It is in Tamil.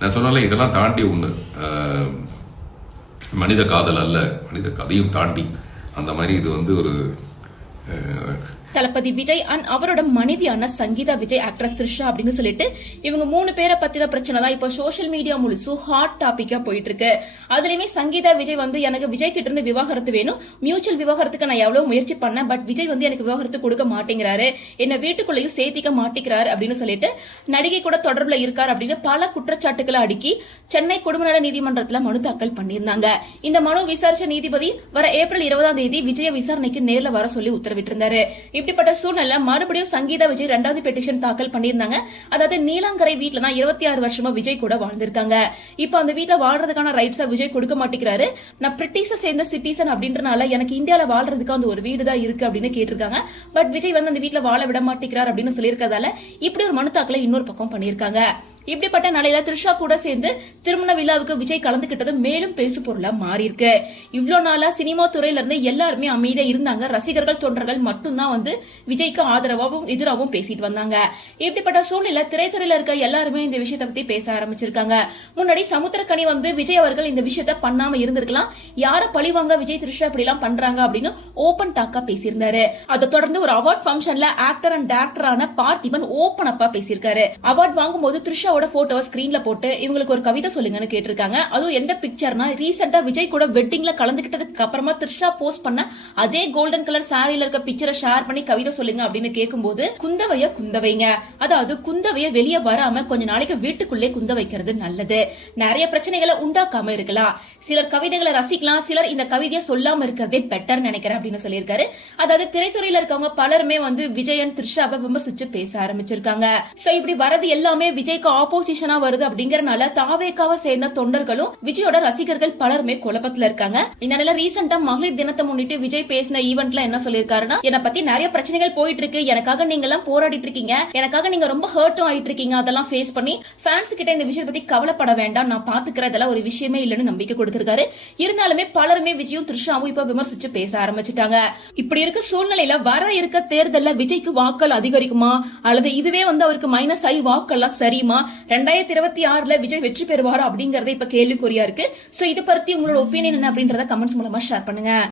நான் சொன்னால இதெல்லாம் தாண்டி ஒண்ணு மனித காதல் அல்ல, மனித கதையும் தாண்டி அந்த மாதிரி இது வந்து ஒரு தளபதி விஜய் அண்ட் அவரோட மனைவியான சங்கீதா விஜய் ஆக்ட்ரஸ் த்ரிஷா அப்படின்னு சொல்லிட்டு இவங்க 3 பேரை பத்தின பிரச்சனை தான் இப்ப சோசியல் மீடியா முழுசும் ஹாட் டாபிக்கா போயிட்டு இருக்கு. அதுலயுமே சங்கீதா விஜய் வந்து எனக்கு விஜய் கிட்ட இருந்து விவாகரத்து வேணும், மியூச்சுவல் விவாகரத்துக்கு நான் எவ்வளவு முயற்சி பண்ணேன், பட் விஜய் வந்து எனக்கு விவாகரத்து கொடுக்க மாட்டேங்கிறாரு, என்ன வீட்டுக்குள்ளேயும் சேர்த்திக்க மாட்டேங்கிறாரு அப்படின்னு சொல்லிட்டு நடிகை கூட தொடர்புல இருக்காரு அப்படின்னு பல குற்றச்சாட்டுகளை அடுக்கி சென்னை குடும்ப நல நீதிமன்றத்துல மனு தாக்கல் பண்ணியிருந்தாங்க. இந்த மனு விசாரிச்ச நீதிபதி வர ஏப்ரல் 20 விஜய விசாரணைக்கு நேர்ல வர சொல்லி உத்தரவிட்டிருந்தாரு. இப்படிப்பட்ட சூழ்நிலை மறுபடியும் சங்கீதா விஜய் 2வது பெட்டிஷன் தாக்கல் பண்ணியிருந்தாங்க. அதாவது நீலாங்கரை வீட்டுல தான் 26 வருஷமா விஜய் கூட வாழ்ந்திருக்காங்க. இப்ப அந்த வீட்டுல வாழ்றதுக்கான ரைட்ஸா விஜய் கொடுக்க மாட்டேங்கிறாரு. நான் பிரிட்டிஷ சேர்ந்த சிட்டிசன் அப்படின்றனால எனக்கு இந்தியால வாழ்றதுக்கு அந்த ஒரு வீடு தான் இருக்கு அப்படின்னு கேட்டிருக்காங்க. பட் விஜய் வந்து அந்த வீட்டுல வாழ விட மாட்டேங்கிறார் அப்படின்னு சொல்லியிருக்கதால இப்படி ஒரு மனு தாக்கலை இன்னொரு பக்கம் பண்ணியிருக்காங்க. இப்படிப்பட்ட நிலையில த்ரிஷா கூட சேர்ந்து திருமண விழாவுக்கு விஜய் கலந்துகிட்டது மேலும் பேசு பொருளா மாறி இருக்கு. இவ்வளவு நாளா சினிமா துறையில இருந்து எல்லாருமே அமைதியா இருந்தாங்க. ரசிகர்கள் தொண்டர்கள் மட்டும்தான் வந்து விஜய்க்கு ஆதரவாகவும் எதிராகவும் பேசிட்டு வந்தாங்க. இப்படிப்பட்ட சூழ்நிலை திரைத்துறையில இருக்க எல்லாருமே இந்த விஷயத்தை பத்தி பேச ஆரம்பிச்சிருக்காங்க. முன்னாடி சமுத்திரக்கனி வந்து விஜய் அவர்கள் இந்த விஷயத்த பண்ணாம இருந்திருக்கலாம், யார பழிவாங்க விஜய் த்ரிஷா இப்படி எல்லாம் பண்றாங்க அப்படின்னு ஓபன் டாக்கா பேசியிருந்தாரு. அதை தொடர்ந்து ஒரு அவார்ட் ஃபங்க்ஷன்ல ஆக்டர் அண்ட் டைரக்டரான பார்த்திபன் ஓபன் அப்பா பேசியிருக்காரு. அவார்ட் வாங்கும்போது த்ரிஷா போட்டோவை ஸ்கிரீன்ல போட்டு இவங்களுக்கு ஒரு கவிதை சொல்லுங்கன்னு கேட்டிருக்காங்க. அதுவும் எந்த பிக்சர்னா ரீசெண்டா விஜய் கூட வெட்டிங்ல கலந்துகிட்டதுக்கு அப்புறமா த்ரிஷா போஸ்ட் பண்ண அதே கோல்டன் கலர் சாரியில இருக்க பிக்சரை ஷேர் பண்ணி கவிதை சொல்லுங்க அப்படின்னு கேட்கும்போது குந்தவைய குந்தவைங்க, அதாவது குந்தவைய வெளியே வராம கொஞ்ச நாளைக்கு வீட்டுக்குள்ளே குந்த வைக்கிறது நல்லது, நிறைய பிரச்சனைகளை உண்டாக்காம இருக்கலாம், சிலர் கவிதைகளை ரசிக்கலாம், சிலர் இந்த கவிதையை சொல்லாம இருக்கிறதே பெட்டர் நினைக்கிறேன் அப்படின்னு சொல்லியிருக்காரு. அதாவது திரைத்துறையில இருக்கவங்க பலருமே வந்து விஜயன் த்ரிஷாவை விமர்சிச்சு பேச ஆரம்பிச்சிருக்காங்க. சோ இப்படி வரது எல்லாமே விஜய்க்கு ஆப்போசிஷனா வருது அப்படிங்கறனால தாவேக்காவை சேர்ந்த தொண்டர்களும் விஜயோட ரசிகர்கள் பலருமே குழப்பத்துல இருக்காங்க. இந்த நிலையில ரீசெண்டா மகளிர் தினத்தை முன்னிட்டு விஜய் பேசின ஈவென்ட்ல என்ன சொல்லிருக்காருன்னா, என்னை பத்தி நிறைய பிரச்சனைகள் போயிட்டு இருக்கு, எனக்காக நீங்க எல்லாம் போராடிட்டு இருக்கீங்க, எனக்காக நீங்க ரொம்ப ஹர்ட்டும் ஆயிட்டு இருக்கீங்க, அதெல்லாம் ஃபேஸ் பண்ணி ஃபேன்ஸ் கிட்ட இந்த விஷயத்தை பத்தி கவலைப்பட வேண்டாம், நான் பாத்துக்கிறதெல்லாம் ஒரு விஷயமே இல்லைன்னு நம்பிக்கை கொடுத்திருக்காரு. இருந்தாலுமே பலருமே விஜயும் த்ரிஷாவும் இப்ப விமர்சிச்சு பேச ஆரம்பிச்சுட்டாங்க. இப்படி இருக்க சூழ்நிலையில வர இருக்க தேர்தல்ல விஜய்க்கு வாக்கள் அதிகரிக்குமா அல்லது இதுவே வந்து அவருக்கு மைனஸ் ஆகி வாக்கெல்லாம் சரியுமா, 2026 விஜய் வெற்றி பெறுவாரா அப்படிங்கறத இப்ப கேள்விக்குறியா இருக்கு. சோ இது பத்தி உங்களோட ஒப்பீனியன் என்ன அப்படின்றத கமெண்ட்ஸ் மூலமா ஷேர் பண்ணுங்க.